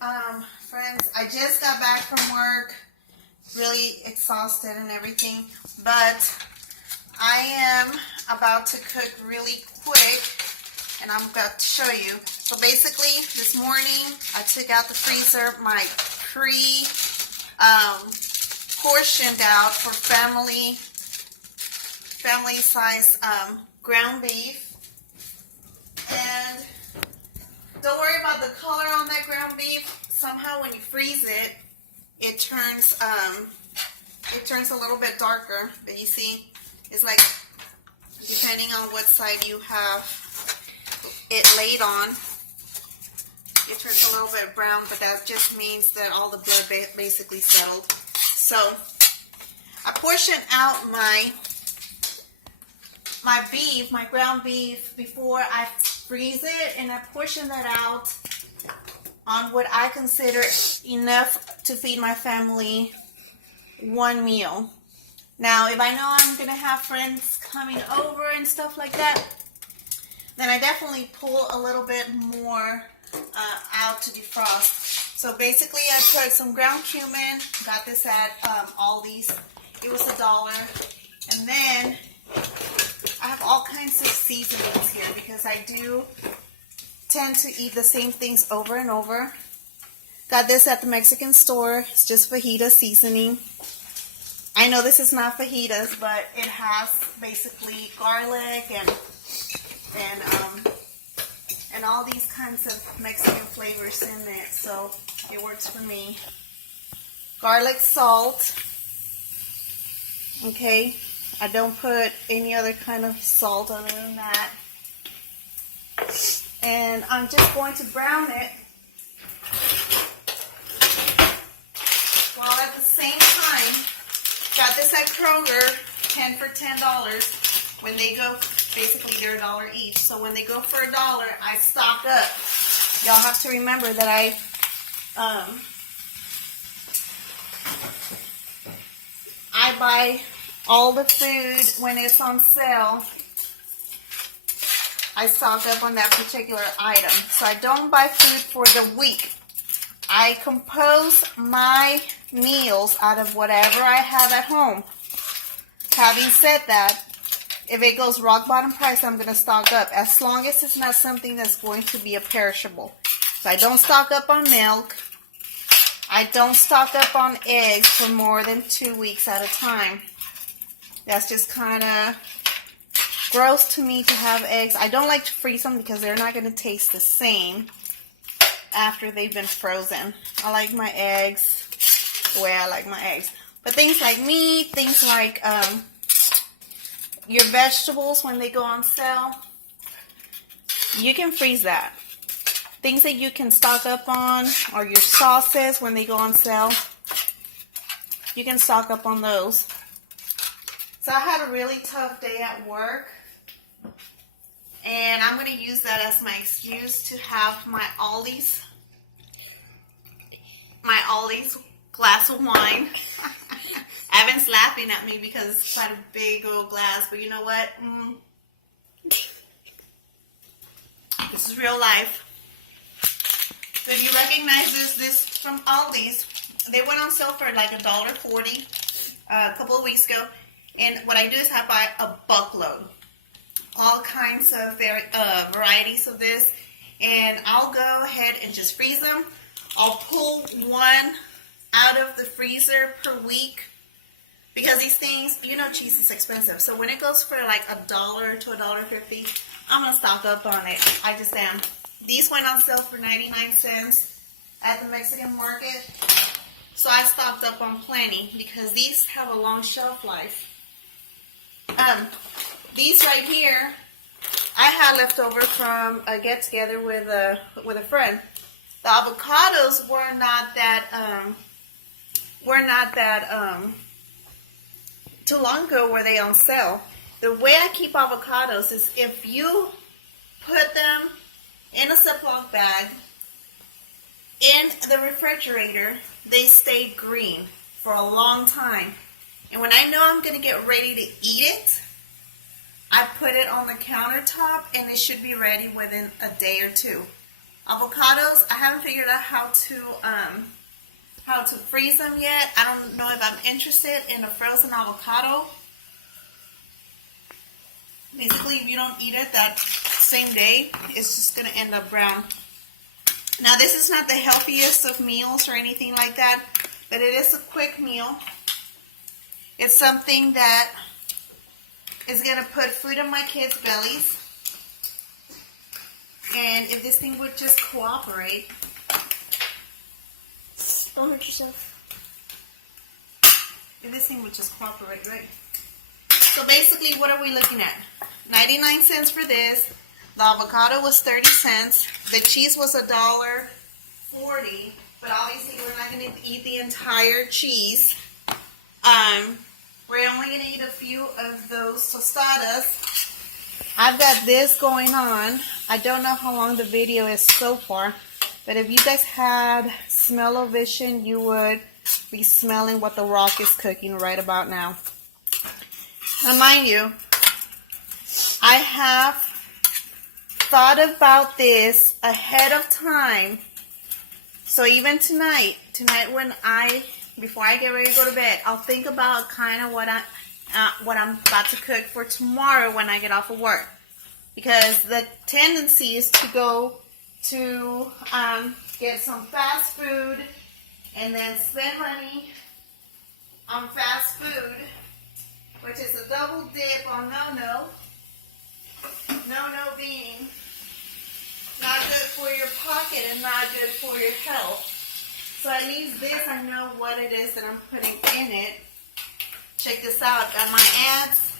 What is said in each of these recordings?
Friends, I just got back from work, really exhausted and everything, but I am about to cook really quick, and I'm about to show you. So basically, this morning, I took out the freezer my portioned out for family size ground beef. And don't worry about the color on that ground beef. Somehow when you freeze it, it turns a little bit darker. But you see, it's like depending on what side you have it laid on, it turns a little bit brown, but that just means that all the blood basically settled. So I portioned out my beef, my ground beef, before I freeze it, and I portion that out on what I consider enough to feed my family one meal. Now, if I know I'm going to have friends coming over and stuff like that, then I definitely pull a little bit more out to defrost. So basically, I put some ground cumin, got this at Aldi's. It was $1. And then I have all kinds of seasonings here because I do tend to eat the same things over and over. Got this at the Mexican store. It's just fajita seasoning. I know this is not fajitas, but it has basically garlic and all these kinds of Mexican flavors in it, so it works for me. Garlic salt. Okay, I don't put any other kind of salt other than that. And I'm just going to brown it while at the same time, got this at Kroger, 10 for $10. When they go, basically they're $1 each. So when they go for $1, I stock up. Y'all have to remember that I buy all the food when it's on sale. I stock up on that particular item. So I don't buy food for the week. I compose my meals out of whatever I have at home. Having said that, if it goes rock bottom price, I'm going to stock up, as long as it's not something that's going to be a perishable. So I don't stock up on milk. I don't stock up on eggs for more than 2 weeks at a time. That's just kind of gross to me to have eggs. I don't like to freeze them because they're not going to taste the same after they've been frozen. I like my eggs the way I like my eggs. But things like meat, things like your vegetables when they go on sale, you can freeze that. Things that you can stock up on, or your sauces when they go on sale, you can stock up on those. So I had a really tough day at work, and I'm going to use that as my excuse to have my Aldi's glass of wine. Evan's laughing at me because it's quite a big old glass, but you know what? This is real life. So if you recognize this from Aldi's, they went on sale for like $1.40 a couple of weeks ago. And what I do is I buy a buckload, all kinds of varieties of this, and I'll go ahead and just freeze them. I'll pull one out of the freezer per week, because these things, you know, cheese is expensive. So when it goes for like $1 to $1.50, I'm gonna stock up on it. I just am. These went on sale for 99 cents at the Mexican market, so I stocked up on plenty because these have a long shelf life. These right here, I had left over from a get together with a friend. The avocados were not that too long ago were they on sale. The way I keep avocados is if you put them in a Ziploc bag in the refrigerator, they stay green for a long time. And when I know I'm going to get ready to eat it, I put it on the countertop and it should be ready within a day or two. Avocados, I haven't figured out how to freeze them yet. I don't know if I'm interested in a frozen avocado. Basically, if you don't eat it that same day, it's just going to end up brown. Now, this is not the healthiest of meals or anything like that, but it is a quick meal. It's something that is going to put food in my kids' bellies. And if this thing would just cooperate. Don't hurt yourself. If this thing would just cooperate, right? So basically, what are we looking at? 99 cents for this. The avocado was 30 cents. The cheese was $1.40. But obviously, we're not going to eat the entire cheese. We're only going to eat a few of those tostadas. I've got this going on. I don't know how long the video is so far. But if you guys had smell-o-vision, you would be smelling what the Rock is cooking right about now. Now, mind you, I have thought about this ahead of time. So even tonight when before I get ready to go to bed, I'll think about kind of what I'm about to cook for tomorrow when I get off of work. Because the tendency is to go to get some fast food and then spend money on fast food, which is a double dip on no-no. No-no being not good for your pocket and not good for your health. So at least this, I know what it is that I'm putting in it. Check this out. Got my ads.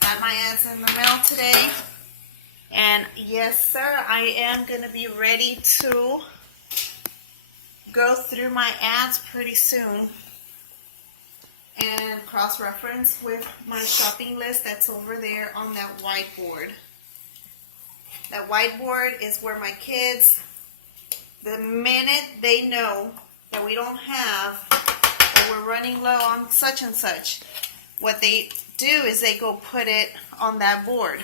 Got my ads in the mail today. And yes, sir, I am going to be ready to go through my ads pretty soon and cross-reference with my shopping list that's over there on that whiteboard. That whiteboard is where my kids, the minute they know that we don't have, or we're running low on such and such, what they do is they go put it on that board.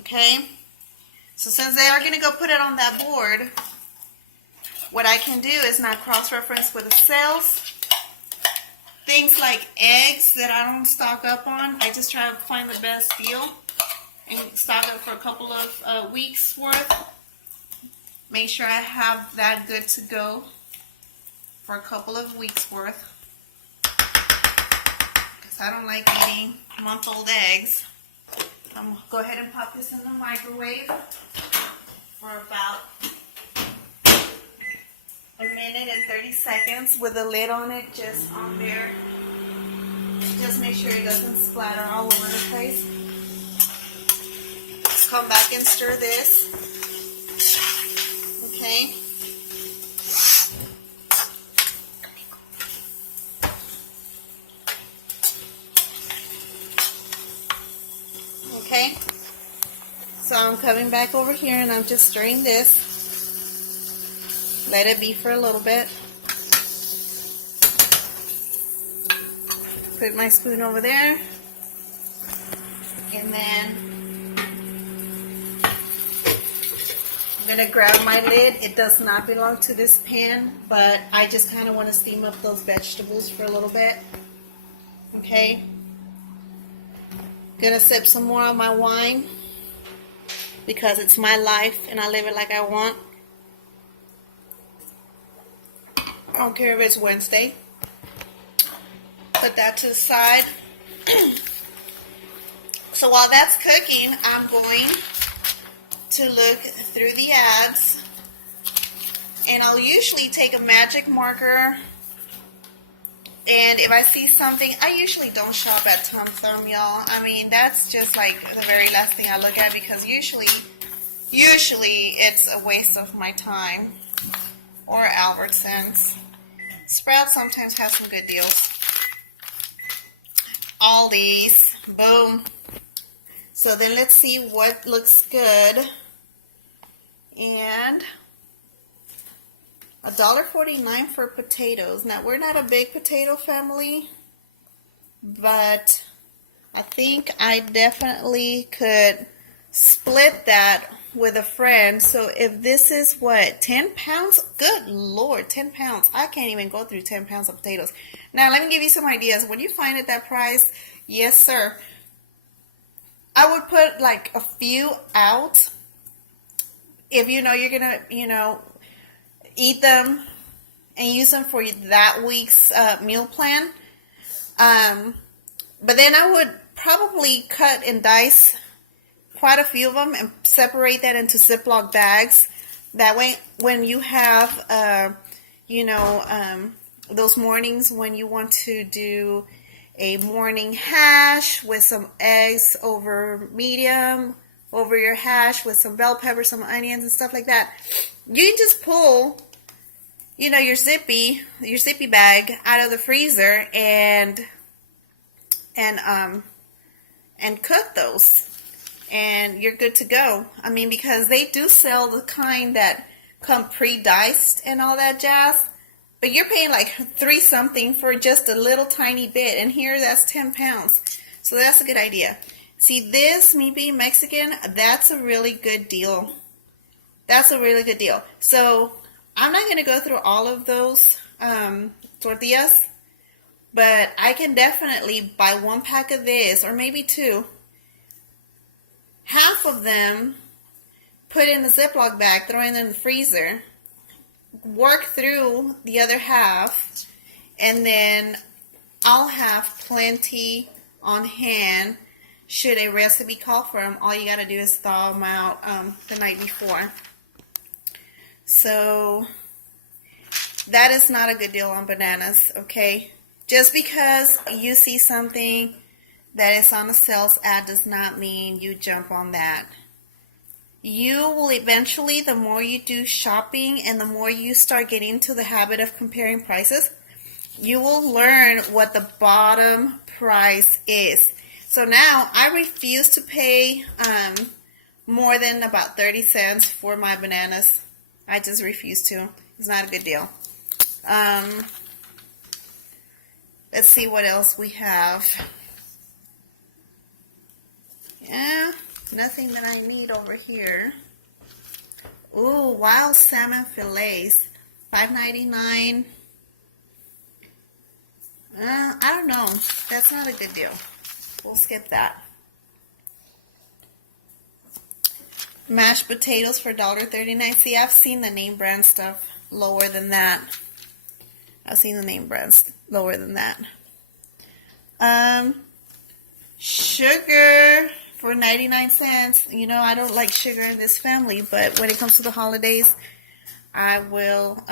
Okay? So since they are going to go put it on that board, what I can do is not cross-reference with the sales. Things like eggs that I don't stock up on, I just try to find the best deal and stock up for a couple of weeks worth. Make sure I have that good to go for a couple of weeks worth. Because I don't like eating month-old eggs. I'm going to go ahead and pop this in the microwave for about a minute and 30 seconds with the lid on it just on there. Just make sure it doesn't splatter all over the place. Let's come back and stir this. Okay. Okay. So I'm coming back over here and I'm just stirring this. Let it be for a little bit. Put my spoon over there. And then I'm going to grab my lid. It does not belong to this pan, but I just kind of want to steam up those vegetables for a little bit. Okay. Going to sip some more of my wine because it's my life and I live it like I want. I don't care if it's Wednesday. Put that to the side. So while that's cooking, I'm going to look through the ads. And I'll usually take a magic marker. And if I see something, I usually don't shop at Tom Thumb, y'all. I mean, that's just like the very last thing I look at because usually it's a waste of my time. Or Albertsons. Sprouts sometimes have some good deals. Aldi's. Boom. So then let's see what looks good. And $1.49 for potatoes. Now, we're not a big potato family, but I think I definitely could split that with a friend. So if this is what, 10 pounds? Good Lord, 10 pounds. I can't even go through 10 pounds of potatoes. Now, let me give you some ideas. When you find at that price, yes, sir, I would put like a few out. If you know you're going to, eat them and use them for that week's meal plan. But then I would probably cut and dice quite a few of them and separate that into Ziploc bags. That way, when you have, those mornings when you want to do a morning hash with some eggs over medium, over your hash with some bell pepper, some onions and stuff like that, you can just pull, your zippy bag out of the freezer and cook those, and you're good to go. I mean, because they do sell the kind that come pre-diced and all that jazz, but you're paying like $3 something for just a little tiny bit, and here that's 10 pounds. So that's a good idea. See, this, me being Mexican, that's a really good deal. That's a really good deal. So I'm not going to go through all of those tortillas, but I can definitely buy 1 pack of this, or maybe 2. Half of them, put in a Ziploc bag, throw it in the freezer, work through the other half, and then I'll have plenty on hand should a recipe call for them. All you got to do is thaw them out the night before. So that is not a good deal on bananas, okay? Just because you see something that is on a sales ad does not mean you jump on that. You will eventually, the more you do shopping and the more you start getting into the habit of comparing prices, you will learn what the bottom price is. So now I refuse to pay more than about 30 cents for my bananas. I just refuse to. It's not a good deal. Let's see what else we have. Yeah, nothing that I need over here. Ooh, wild salmon fillets, $5.99. I don't know. That's not a good deal. We'll skip that. Mashed potatoes for $1.39. See, I've seen the name brand stuff lower than that. I've seen the name brands lower than that. Sugar for 99 cents. I don't like sugar in this family, but when it comes to the holidays, I will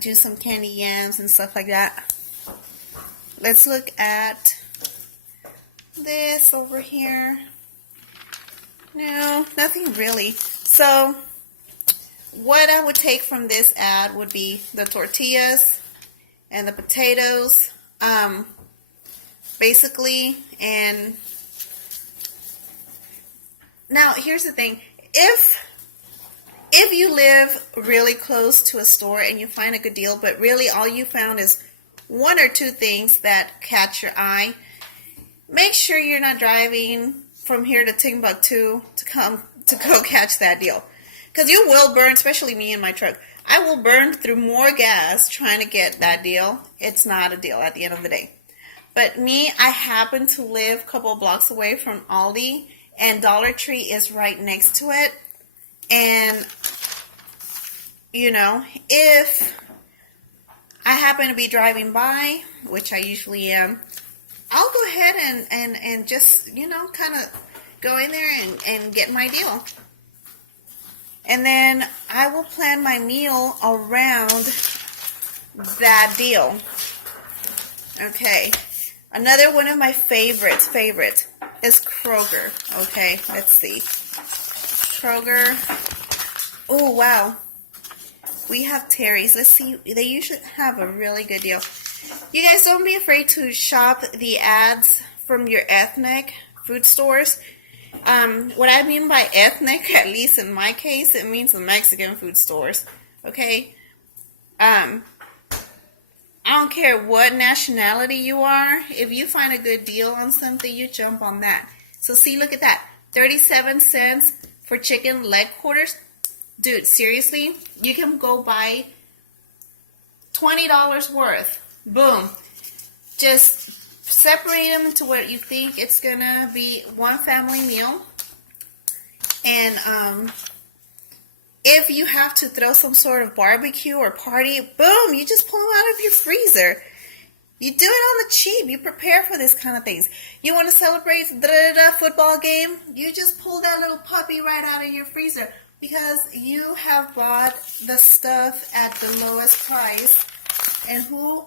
do some candy yams and stuff like that. Let's look at this over here. No, nothing really. So what I would take from this ad would be the tortillas and the potatoes, basically. And now here's the thing: if you live really close to a store and you find a good deal, but really all you found is 1 or 2 things that catch your eye, make sure you're not driving from here to Timbuktu to go catch that deal. Because you will burn, especially me in my truck, I will burn through more gas trying to get that deal. It's not a deal at the end of the day. But me, I happen to live a couple of blocks away from Aldi, and Dollar Tree is right next to it. And, if I happen to be driving by, which I usually am, I'll go ahead and just, kind of go in there and get my deal. And then I will plan my meal around that deal. Okay. Another one of my favorite is Kroger. Okay, let's see. Kroger. Oh, wow. We have Terry's. Let's see. They usually have a really good deal. You guys, don't be afraid to shop the ads from your ethnic food stores. What I mean by ethnic, at least in my case, it means the Mexican food stores. Okay? I don't care what nationality you are. If you find a good deal on something, you jump on that. So see, look at that. 37 cents for chicken leg quarters. Dude, seriously, you can go buy $20 worth. Boom. Just separate them into what you think it's gonna be one family meal. And if you have to throw some sort of barbecue or party, boom, you just pull them out of your freezer. You do it on the cheap. You prepare for this kind of things. You want to celebrate the football game? You just pull that little puppy right out of your freezer because you have bought the stuff at the lowest price. And who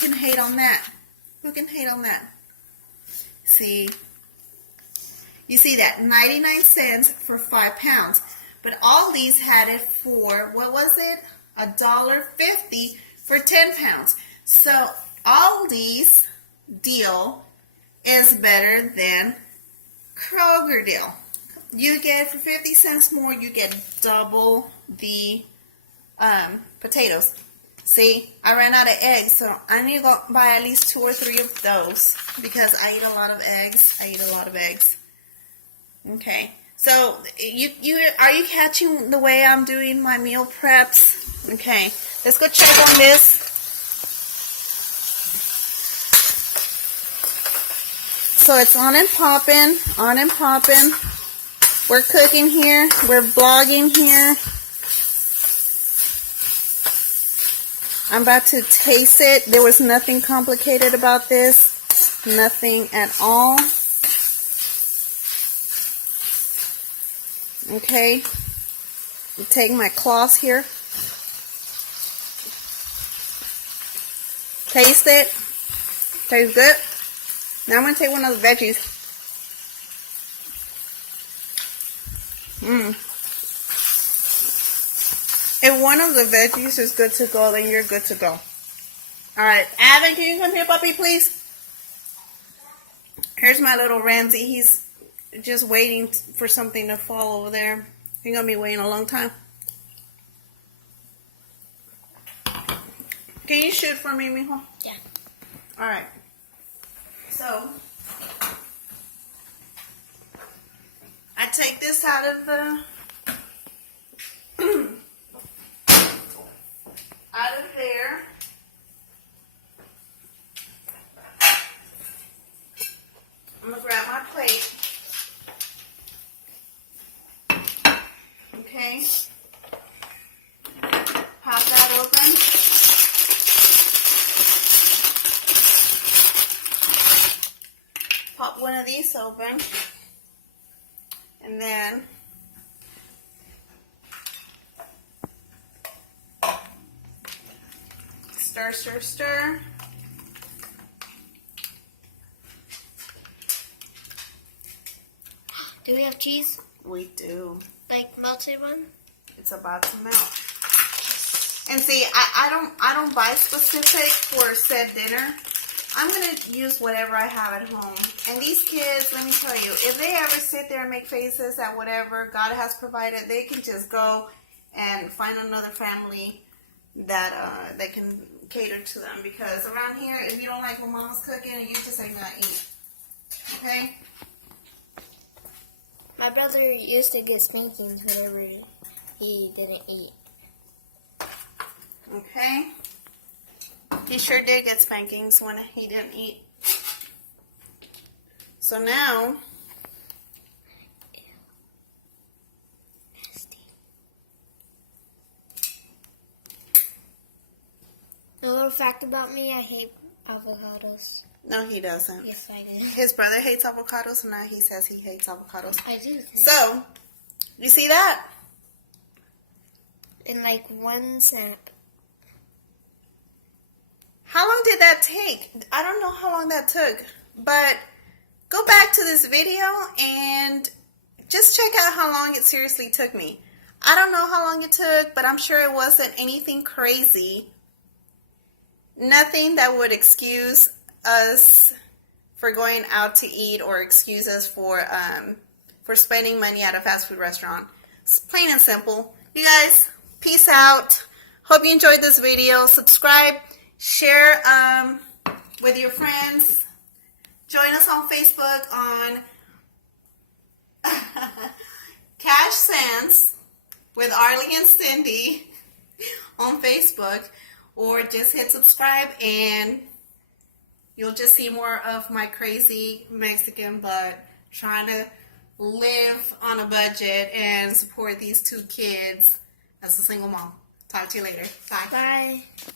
can hate on that? Who can hate on that? See, you see that 99 cents for 5 pounds. But all these had it for, what was it? $1.50 for 10 pounds. So Aldi's deal is better than Kroger deal. You get, for 50 cents more, you get double the potatoes. See, I ran out of eggs, so I need to go buy at least 2 or 3 of those because I eat a lot of eggs. Okay. So, are you catching the way I'm doing my meal preps? Okay, let's go check on this. So it's on and popping, We're cooking here, we're vlogging here. I'm about to taste it. There was nothing complicated about this, nothing at all. Okay, I'm taking my cloth here. Taste it. Tastes good. Now I'm going to take one of the veggies. If one of the veggies is good to go, then you're good to go. Alright, Evan, can you come here, puppy, please? Here's my little Ramsey. He's just waiting for something to fall over there. He's going to be waiting a long time. Can you shoot for me, mijo? Yeah. Alright. So, I take this out of the out of there. I'm going to grab my plate. Okay. Pop that open. Pop one of these open. And then stir, stir, stir. Do we have cheese? We do. Like melted one? It's about to melt. And see, I don't buy specific for said dinner. I'm gonna use whatever I have at home. And these kids, let me tell you, if they ever sit there and make faces at whatever God has provided, they can just go and find another family that that can cater to them. Because around here, if you don't like what Mom's cooking, you just ain't gonna eat. Okay? My brother used to get spankings whenever he didn't eat. Okay. He sure did get spankings when he didn't eat. So now, A little fact about me, I hate avocados. no, he doesn't. Yes, I do. His brother hates avocados, and now he says he hates avocados. I do. So, you see that? In like one snap. How long did that take? I don't know how long that took, but go back to this video and just check out how long it seriously took me. I don't know how long it took, but I'm sure it wasn't anything crazy. Nothing that would excuse us for going out to eat or excuse us for spending money at a fast food restaurant. It's plain and simple. You guys, peace out. Hope you enjoyed this video. Subscribe, share with your friends. Join us on Facebook on Cash Sense with Arlie and Cindy on Facebook, or just hit subscribe and you'll just see more of my crazy Mexican butt trying to live on a budget and support these two kids as a single mom. Talk to you later. Bye. Bye.